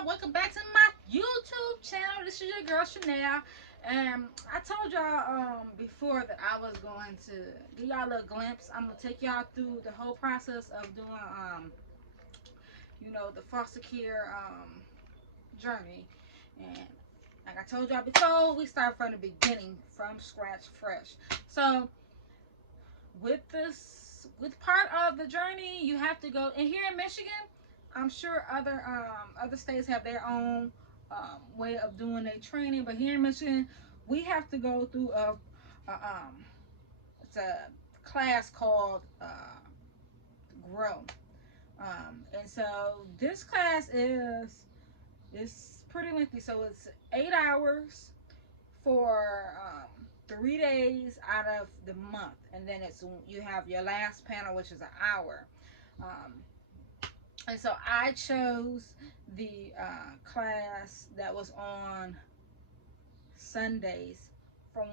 y'all, welcome back to my YouTube channel. This is your girl Chanel, and I told y'all before that I was going to give y'all a little glimpse. I'm gonna take y'all through the whole process of doing the foster care journey. And like I told y'all before, we start from the beginning, from scratch, fresh. So with part of the journey, you have to go. And here in Michigan, I'm sure other states have their own way of doing their training, but here in Michigan, we have to go through a it's a class called Grow. And so this class is pretty lengthy. So it's 8 hours for 3 days out of the month, and then you have your last panel, which is an hour. Um, and so I chose the class that was on Sundays from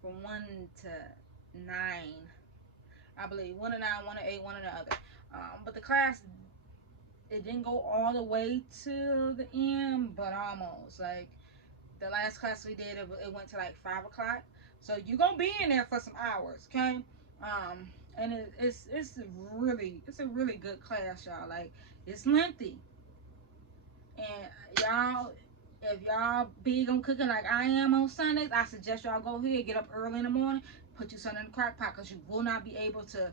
from 1 to 9, I believe. 1 to 9, 1 to 8, one or the other. But the class, it didn't go all the way to the end, but almost. Like the last class we did, it went to like 5 o'clock. So you're gonna be in there for some hours, okay? And it's a really good class, y'all. Like, it's lengthy, and y'all, if y'all big on cooking like I am on Sundays, I suggest y'all go ahead, get up early in the morning, put your son in the crock pot, because you will not be able to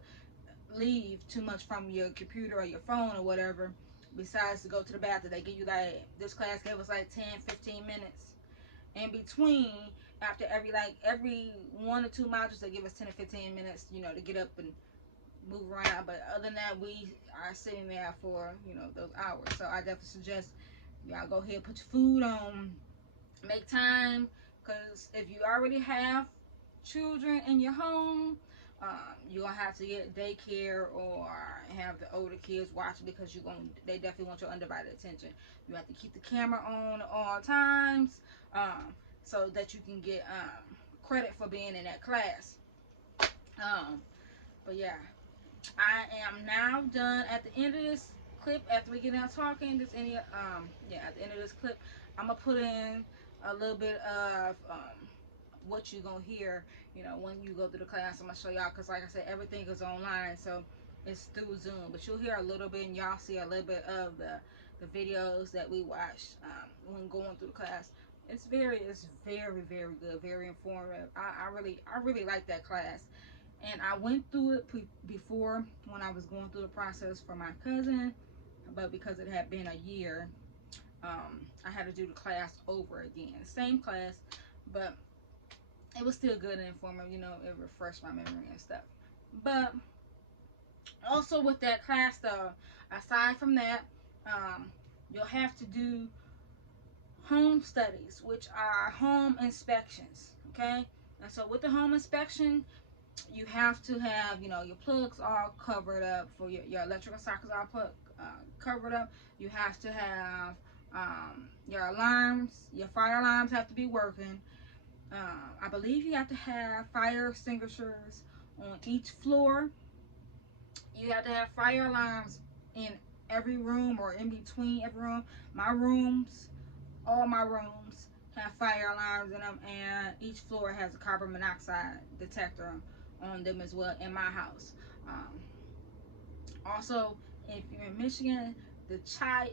leave too much from your computer or your phone or whatever, besides to go to the bathroom. They give you, like, this class gave us like 10-15 minutes in between. After every 1 or 2 modules, they give us 10 or 15 minutes, to get up and move around. But other than that, we are sitting there for those hours. So I definitely suggest y'all go ahead, put your food on, make time, because if you already have children in your home, you're gonna have to get daycare or have the older kids watching, because they definitely want your undivided attention. You have to keep the camera on at all times, so that you can get credit for being in that class. But yeah, I am now done. At the end of this clip, after we get done talking, at the end of this clip, I'm gonna put in a little bit of what you're gonna hear, when you go through the class. I'm gonna show y'all, because like I said, everything is online, so it's through Zoom. But you'll hear a little bit, and y'all see a little bit of the videos that we watched when going through the class. It's very, very good, very informative. I really like that class. And I went through it before, when I was going through the process for my cousin, but because it had been a year, I had to do the class over again. Same class, but it was still good and informative. It refreshed my memory and stuff. But also with that class, though, aside from that, you'll have to do home studies, which are home inspections. Okay, and so with the home inspection, you have to have, your plugs all covered up, for your electrical sockets all covered up. You have to have your alarms, your fire alarms have to be working. I believe you have to have fire extinguishers on each floor. You have to have fire alarms in every room, or in between every room. All my rooms have fire alarms in them, and each floor has a carbon monoxide detector on them as well in my house. Also, if you're in Michigan, the child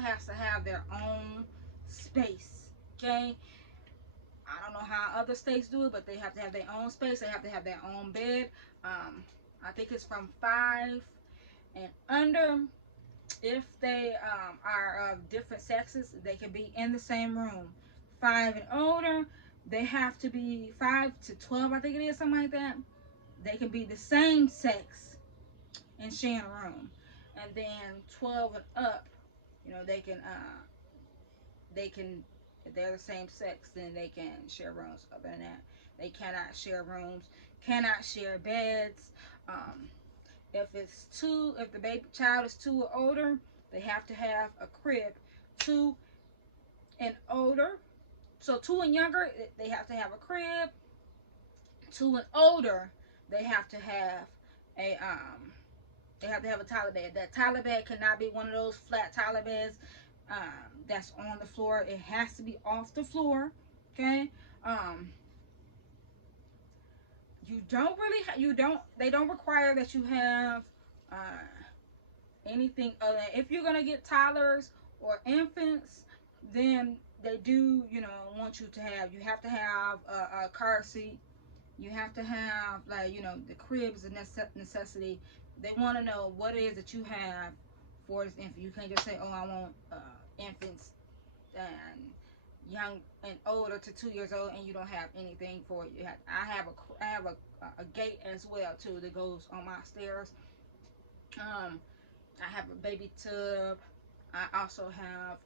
has to have their own space. Okay, I don't know how other states do it, but they have to have their own space. They have to have their own bed. I think it's from 5 and under. If they are of different sexes, they can be in the same room. 5 and older, they have to be 5 to 12, I think it is, something like that. They can be the same sex and share a room. And then 12 and up, they can, if they're the same sex, then they can share rooms. Other than that, they cannot share rooms, cannot share beds. If the baby child is 2 or older, they have to have a crib. 2 and older, so 2 and younger, they have to have a crib. 2 and older, they have to have They have to have a toilet bed. That toilet bed cannot be one of those flat toilet beds that's on the floor. It has to be off the floor. Okay. You don't really they don't require that you have uh, anything other than, if you're gonna get toddlers or infants, then they do, want you to have, you have to have a car seat. You have to have, like, the crib is a necessity. They want to know what it is that you have for this infant. You can't just say, oh, I want infants and young and older to 2 years old, and you don't have anything for it. I have a gate as well too that goes on my stairs. I have a baby tub. I also have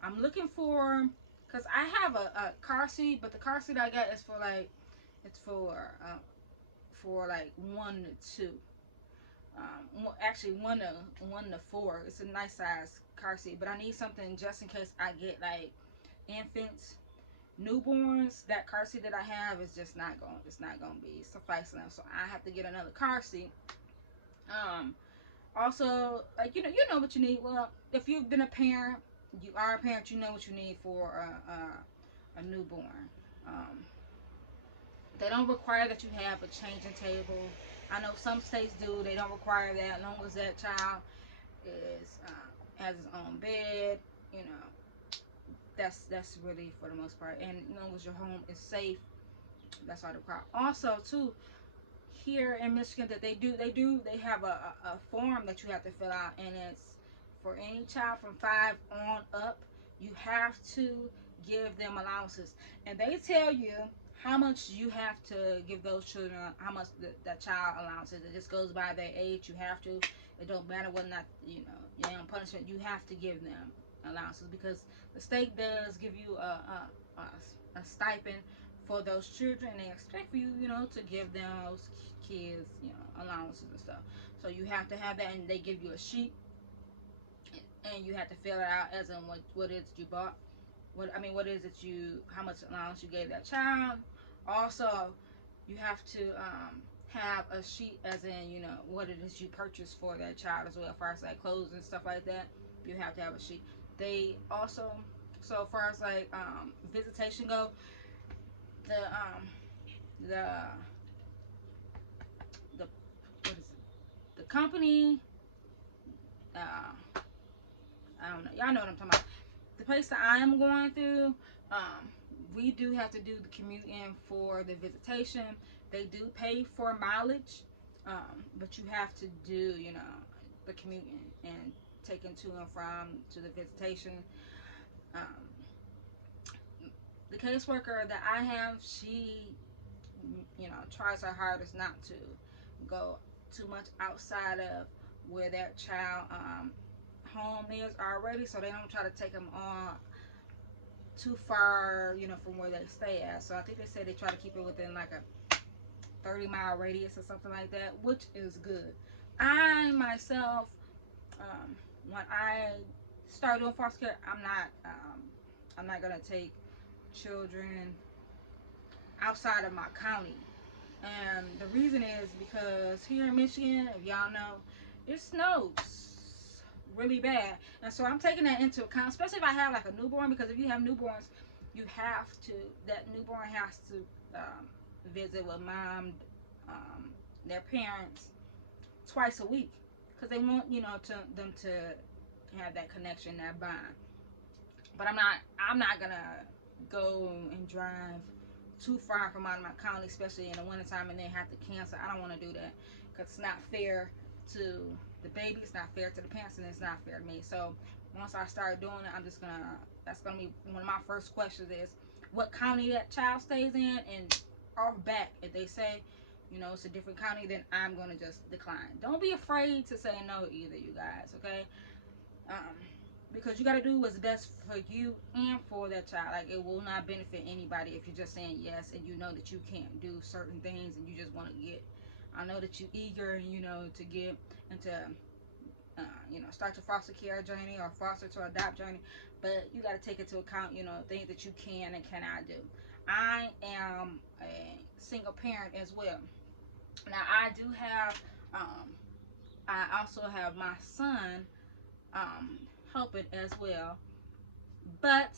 I'm looking for, because I have a car seat, but the car seat I got is for like, it's for like 1 to 2. Actually, one to 4. It's a nice size car seat, but I need something just in case I get like infants, newborns. That car seat that I have is just not going. It's not going to be suffice enough, so I have to get another car seat. Also, like, you know what you need. Well, if you've been a parent, you are a parent, you know what you need for a newborn. Um, they don't require that you have a changing table. I know some states do. They don't require that, as long as that child is has his own bed. You know, that's really for the most part. And as long as your home is safe, that's all they require. Also, too, here in Michigan, that they have a form that you have to fill out, and it's for any child from 5 on up. You have to give them allowances, and they tell you how much you have to give those children, how much that child allowances. It just goes by their age. You have to. It don't matter whether or not you're on punishment. You have to give them allowances, because the state does give you a stipend for those children, and they expect for you, to give them, those kids, allowances and stuff. So you have to have that, and they give you a sheet, and you have to fill it out, as in what it is you bought, what is it how much allowance you gave that child. Also, you have to have a sheet, as in, what it is you purchased for that child as well, as far as like clothes and stuff like that. You have to have a sheet. They also, so as far as like visitation go, the the the what is it? The company, I don't know. Y'all know what I'm talking about. The place that I am going through, we do have to do the commute in for the visitation. They do pay for mileage, but you have to do, the commute in and taking to and from to the visitation. Um, the caseworker that I have, she, tries her hardest not to go too much outside of where that child home is already, so they don't try to take them on too far, from where they stay at. So I think they said they try to keep it within like a 30-mile radius or something like that, which is good. I myself, when I start doing foster care, I'm not gonna take children outside of my county. And the reason is because here in Michigan, if y'all know, it snows really bad. And so I'm taking that into account, especially if I have like a newborn, because if you have newborns, that newborn has to visit with mom, their parents, twice a week, because they want, them to have that connection, that bond. But I'm not gonna go and drive too far from out of my county, especially in the wintertime, and then have to cancel. I don't want to do that, because it's not fair to the baby, it's not fair to the parents, and it's not fair to me. So once I start doing it, that's gonna be one of my first questions, is what county that child stays in, and off back, if they say, it's a different county, then I'm gonna just decline. Don't be afraid to say no either, you guys, okay? Because you got to do what's best for you and for that child. Like, it will not benefit anybody if you're just saying yes, and you know that you can't do certain things, and you just want to get, I know that you're eager, to get into, start your foster care journey or foster to adopt journey, but you got to take into account, things that you can and cannot do. I am a single parent as well. Now, I do have I also have my son helping as well. But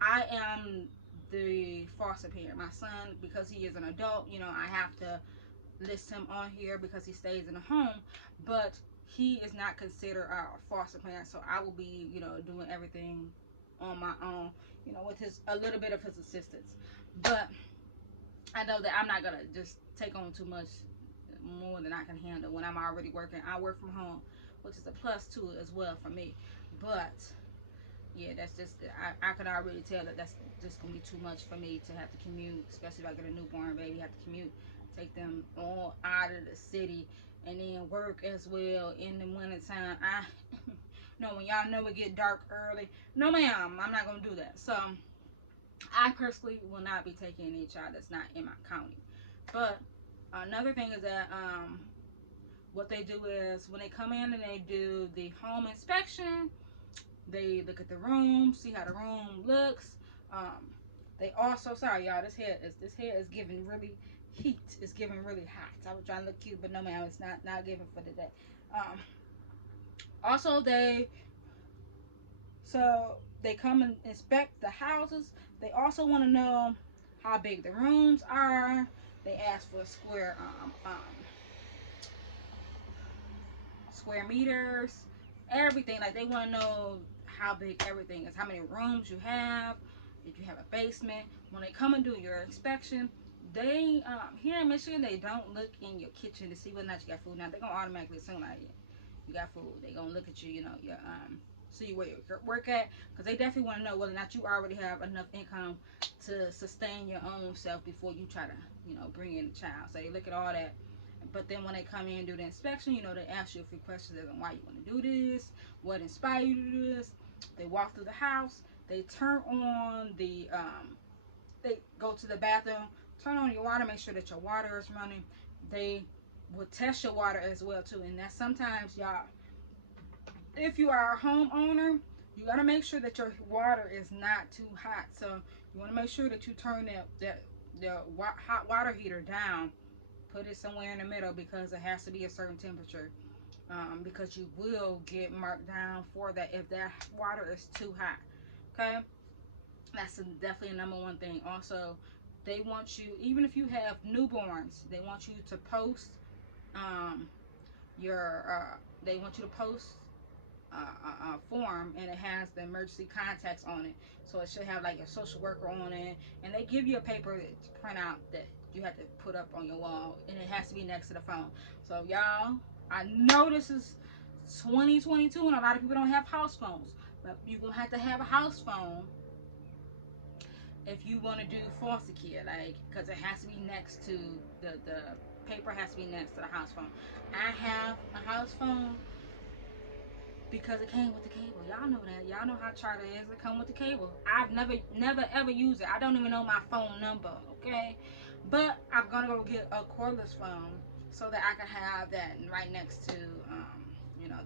I am the foster parent. My son, because he is an adult, I have to list him on here because he stays in a home. But he is not considered a foster parent, so I will be, doing everything on my own, with his a little bit of his assistance. But I know that I'm not gonna just take on too much more than I can handle when I'm already working. I work from home, which is a plus to it as well for me. But yeah, that's just I could already tell that that's just gonna be too much for me to have to commute, especially if I get a newborn baby. Have to commute, take them all out of the city, and then work as well in the wintertime. I no, when y'all know it get dark early. No, ma'am, I'm not gonna do that. So I personally will not be taking any child that's not in my county. But another thing is that what they do is when they come in and they do the home inspection, they look at the room, see how the room looks. Um, they also, sorry y'all, this hair is giving really heat. It's giving really hot. I was trying to look cute, but no ma'am, it's not giving for today. Um, also they come and inspect the houses. They also want to know how big the rooms are. They ask for square meters, everything. Like they want to know how big everything is, how many rooms you have, if you have a basement. When they come and do your inspection, they here in Michigan they don't look in your kitchen to see whether or not you got food. Now they're gonna automatically assume like you got food. They're gonna look at you, your see where you work at, because they definitely want to know whether or not you already have enough income to sustain your own self before you try to bring in a child. So they look at all that. But then when they come in and do the inspection, they ask you a few questions as to why you want to do this, what inspired you to do this. They walk through the house. They turn on they go to the bathroom, turn on your water, make sure that your water is running. They will test your water as well too. And that sometimes y'all, if you are a homeowner, you got to make sure that your water is not too hot. So you want to make sure that you turn the hot water heater down. Put it somewhere in the middle because it has to be a certain temperature. Because you will get marked down for that if that water is too hot. Okay, that's definitely a number one thing. Also, they want you, even if you have newborns, they want you to post um, your. They want you to post form, and it has the emergency contacts on it. So it should have like your social worker on it, and they give you a paper to print out that you have to put up on your wall, and it has to be next to the phone. So y'all, I know this is 2022 and a lot of people don't have house phones, but you're gonna have to have a house phone if you want to do foster care, like, because it has to be next to the paper has to be next to the house phone. I have a house phone because it came with the cable. Y'all know that. Y'all know how Charter is. It come with the cable. I've never ever used it. I don't even know my phone number. Okay, but I'm gonna go get a cordless phone so that I can have that right next to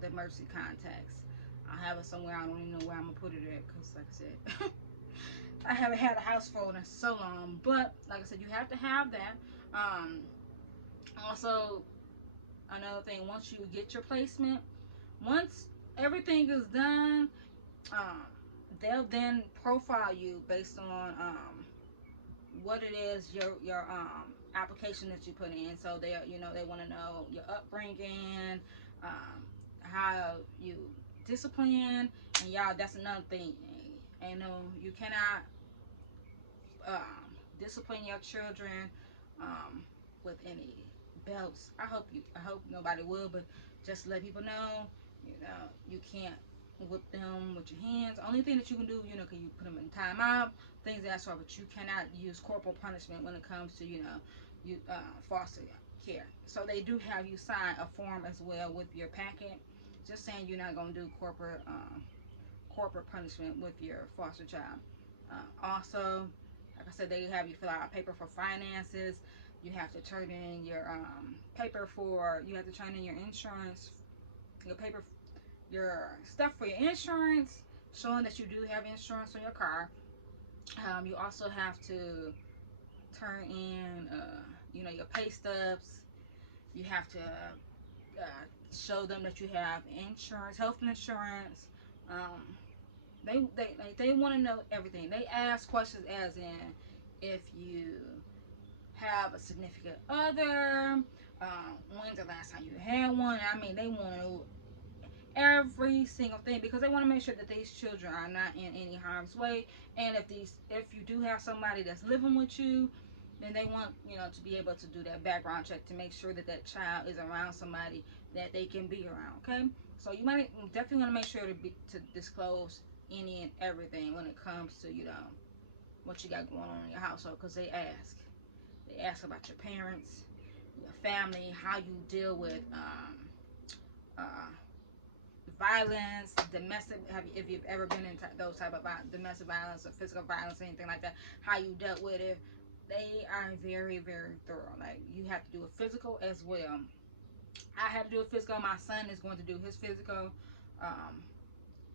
the emergency contacts. I have it somewhere. I don't even know where I'm gonna put it at because, like I said, I haven't had a house phone in so long. But like I said, you have to have that. Also, another thing, once you get your placement, once everything is done, um, they'll then profile you based on what it is your application that you put in. So they want to know your upbringing, how you discipline, and y'all, that's another thing. And you cannot discipline your children with any belts. I hope nobody will, but just let people know, you can't whip them with your hands. Only thing that you can do, can you put them in timeout, things of that sort, but you cannot use corporal punishment when it comes to, you foster care. So they do have you sign a form as well with your packet, just saying you're not gonna do corporate punishment with your foster child. Also, like I said, they have you fill out a paper for finances. You have to turn in your you have to turn in your insurance, your stuff for your insurance, showing that you do have insurance on your car. You also have to turn in, your pay stubs. You have to show them that you have insurance, health insurance. Um, they want to know everything. They ask questions as in if you have a significant other, when's the last time you had one. I mean, they want to know every single thing because they want to make sure that these children are not in any harm's way. And if you do have somebody that's living with you, then they want, to be able to do that background check to make sure that that child is around somebody that they can be around. Okay, so you might definitely want to make sure to disclose any and everything when it comes to what you got going on in your household, because they ask about your parents, your family, how you deal with uh, violence, domestic. If you've ever been in those type of domestic violence or physical violence, anything like that, how you dealt with it. They are very, very thorough. Like, you have to do a physical as well. I had to do a physical. My son is going to do his physical um,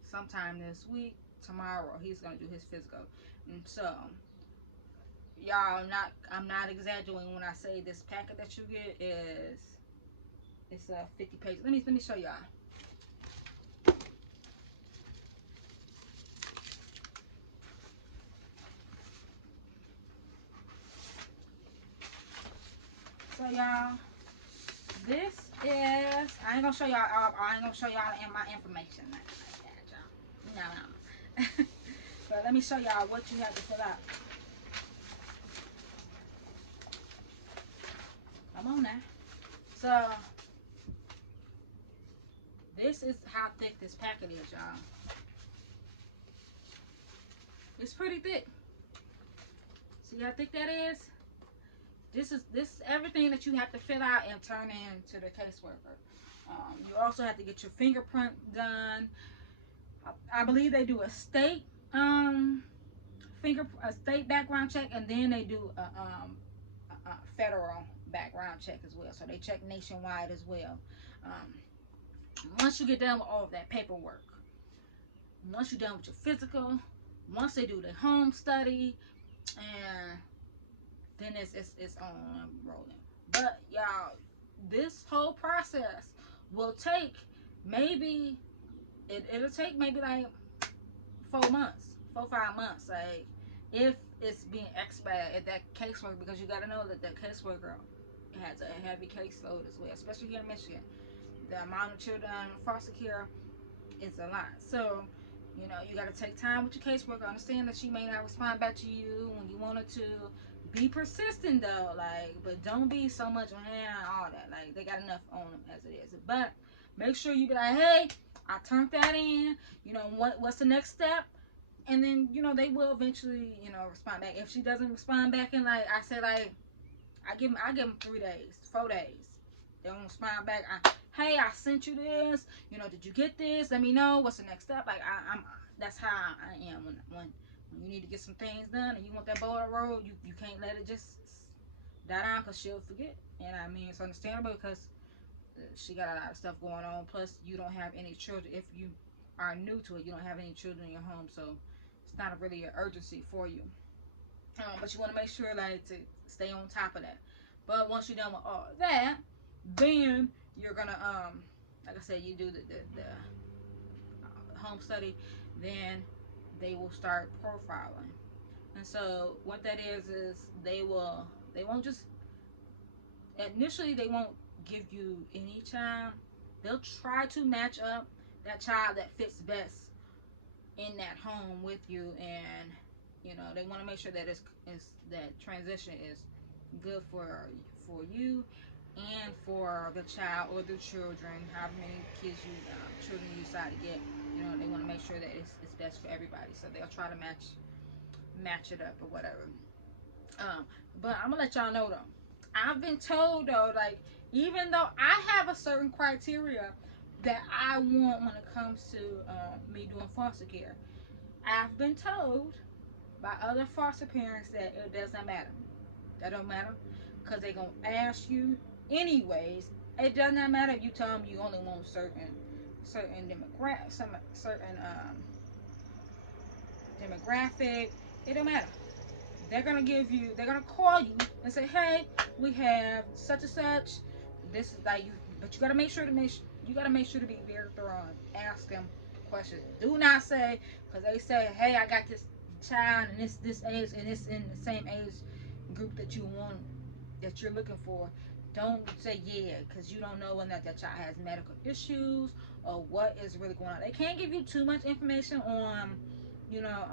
sometime this week. Tomorrow he's going to do his physical. And so, y'all, I'm not exaggerating when I say this packet that you get it's 50 pages. Let me show y'all. So y'all, this is, I ain't gonna show y'all in my information like that, y'all. No. But let me show y'all what you have to fill out. Come on now. So this is how thick this packet is, y'all. It's pretty thick. See how thick that is? This is everything that you have to fill out and turn in to the caseworker. You also have to get your fingerprint done. I believe they do a state a state background check, and then they do a federal background check as well. So they check nationwide as well. Once you get done with all of that paperwork, once you're done with your physical, once they do the home study, and then it's on rolling. But y'all, this whole process will take maybe it'll take maybe like 4 months, 5 months. Like, if it's being expedited at that casework, because you got to know that caseworker has a heavy caseload as well, especially here in Michigan. The amount of children in foster care is a lot. So, you got to take time with your caseworker. Understand that she may not respond back to you when you wanted to. Be persistent though, like, but don't be so much on hand and all that. Like, they got enough on them as it is. But make sure you be like, hey, I turned that in. What's the next step? And then they will eventually respond back. If she doesn't respond back in, like I said, like, I give them 3 days, 4 days. They don't respond back. Hey, I sent you this. Did you get this? Let me know what's the next step. Like, I'm that's how I am when you need to get some things done and you want that ball to roll. You can't let it just die down, because she'll forget. And I mean, it's understandable because she got a lot of stuff going on. Plus, you don't have any children. If you are new to it, you don't have any children in your home, so it's not really an urgency for you. But you want to make sure, like, to stay on top of that. But once you're done with all that, then you're gonna like I said, you do the home study, then they will start profiling. And so what that is they won't just initially, they won't give you any child. They'll try to match up that child that fits best in that home with you, and they want to make sure that it's that transition is good for you and for the child or the children, however many children you decide to get. They want to make sure that it's best for everybody, so they'll try to match it up or whatever. But I'm gonna let y'all know though, I've been told though, like, even though I have a certain criteria that I want when it comes to me doing foster care, I've been told by other foster parents that it does not matter. That don't matter, because they're gonna ask you anyways. It does not matter if you tell them you only want certain demographic. It don't matter. They're gonna call you and say, hey, we have such and such. This is like you, but you gotta make sure You got to make sure to be very thorough and ask them questions. Do not say, because they say, hey, I got this child and this age and it's in the same age group that you want, that you're looking for. Don't say yeah, because you don't know whether that child has medical issues or what is really going on. They can't give you too much information on, you know,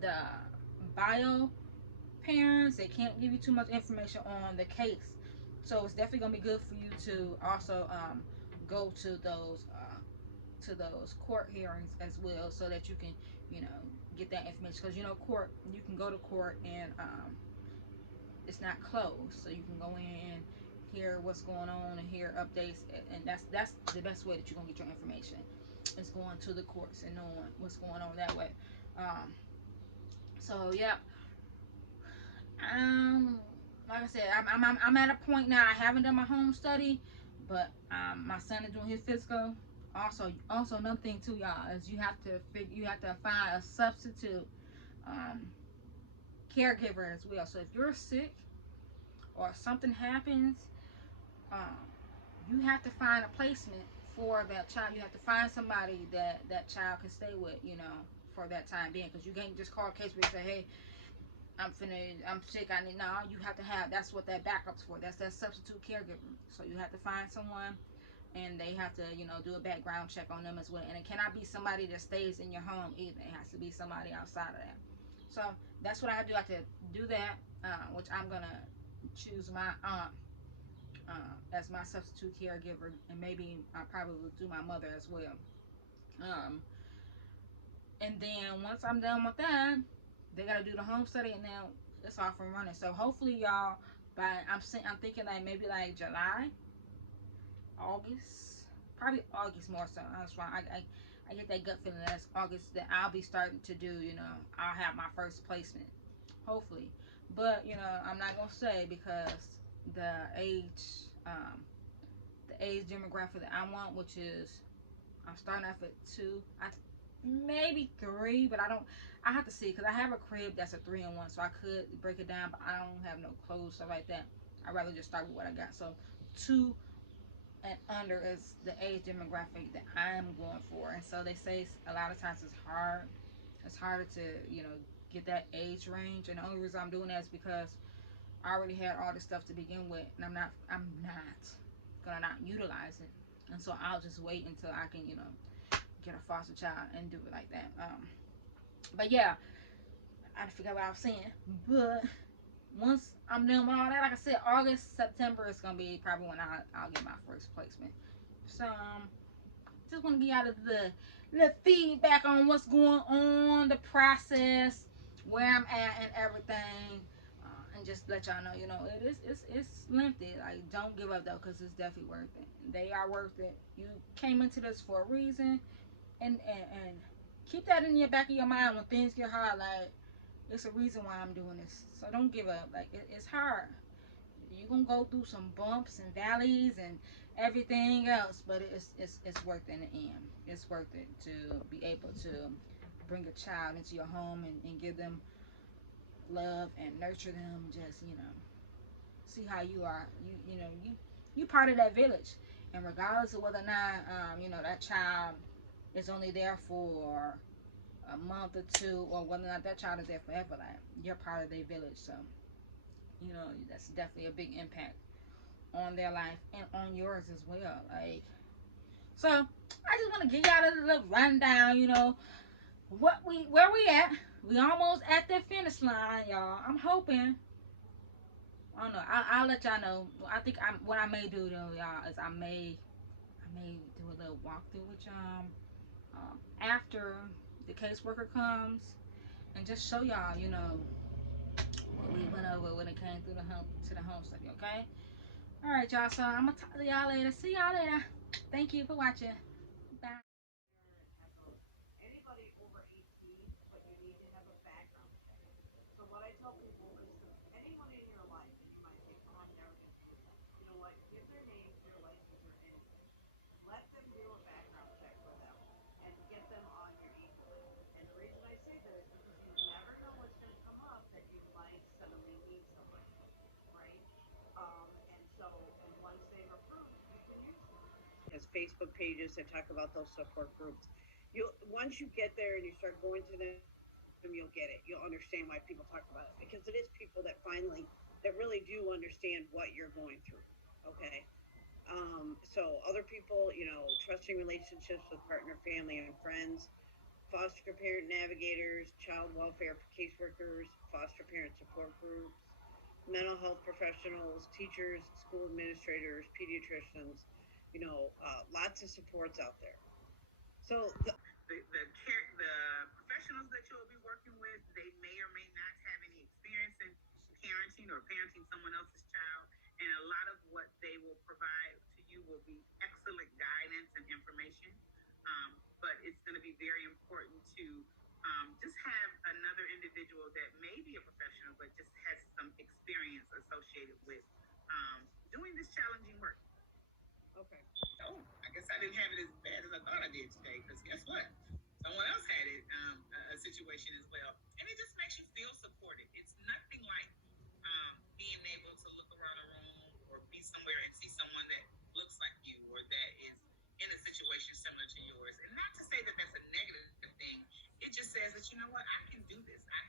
the bio parents. They can't give you too much information on the case. So it's definitely gonna be good for you to also go to those court hearings as well, so that you can, you know, get that information. Because you know, court, you can go to court and it's not closed, so you can go in and hear what's going on and hear updates, and that's the best way that you're gonna get your information. Is going to the courts and knowing what's going on that way. Um, so yeah, um, like I said, I'm at a point now. I haven't done my home study, but my son is doing his physical. Also another thing too, y'all, is you have to find a substitute um, caregiver as well. So if you're sick or something happens, um, you have to find a placement for that child. You have to find somebody that that child can stay with, you know, for that time being. Because you can't just call a case where you say, hey, I'm sick, I need, no, you have to have, that's what that backup's for. That's that substitute caregiver. So you have to find someone, and they have to, you know, do a background check on them as well. And it cannot be somebody that stays in your home either. It has to be somebody outside of that. So that's what I do. I have to do that, which I'm gonna choose my aunt as my substitute caregiver, and maybe I probably will do my mother as well. Um, and then once I'm done with that, they gotta do the home study, and then it's off and running. So hopefully, y'all, by I'm thinking like maybe like July, August, probably August more so. That's why I get that gut feeling that it's August that I'll be starting to do. You know, I'll have my first placement, hopefully. But you know, I'm not gonna say, because the age, the age demographic that I want, which is I'm starting off at 2. Maybe 3, but I don't. I have to see, because I have a crib that's a 3-in-1, so I could break it down, but I don't have no clothes, stuff like that. I'd rather just start with what I got. So 2 and under is the age demographic that I'm going for, and so they say a lot of times it's hard. It's harder to, you know, get that age range, and the only reason I'm doing that is because I already had all this stuff to begin with, and I'm not gonna not utilize it, and so I'll just wait until I can, you know, get a foster child and do it like that. But yeah, I forgot what I was saying. But once I'm done with all that, like I said, August, September is gonna be probably when I'll get my first placement. So just want to get out of the little feedback on what's going on, the process, where I'm at, and everything. And just let y'all know, you know, it's lengthy. Like, don't give up though, because it's definitely worth it. They are worth it. You came into this for a reason, and keep that in your back of your mind when things get hard. Like, it's a reason why I'm doing this. So don't give up. Like, it's hard. You're gonna go through some bumps and valleys and everything else, but it's worth it in the end. It's worth it to be able to bring a child into your home, and give them love and nurture them. Just, you know, see how you are. You part of that village, and regardless of whether or not you know, that child is only there for a month or 2, or whether or not that child is there forever, like, you're part of their village. So you know, that's definitely a big impact on their life and on yours as well. Like, so I just want to give y'all a little rundown, you know, where we at. We almost at the finish line, y'all. I'm hoping. I don't know. I'll let y'all know. I think what I may do though, y'all, is I may do a little walkthrough with y'all after the caseworker comes, and just show y'all, you know, what we went over when it came through the home study. Okay. All right, y'all. So I'm gonna talk to y'all later. See y'all later. Thank you for watching. Bye. Facebook pages that talk about those support groups. You'll once you get there and you start going to them, you'll get it. You'll understand why people talk about it because it is people that finally that really do understand what you're going through. Okay. So other people, trusting relationships with partner, family, and friends, foster parent navigators, child welfare caseworkers, foster parent support groups, mental health professionals, teachers, school administrators, pediatricians, lots of supports out there. So the professionals that you'll be working with, they may or may not have any experience in parenting or parenting someone else's child, and a lot of what they will provide to you will be excellent guidance and information. But it's going to be very important to just have another individual that may be a professional but just has some experience associated with doing this challenging work. Okay. Oh, I guess I didn't have it as bad as I thought I did today. Because guess what? Someone else had it, a situation as well, and it just makes you feel supported. It's nothing like being able to look around a room or be somewhere and see someone that looks like you or that is in a situation similar to yours. And not to say that that's a negative thing. It just says that, you know what, I can do this. I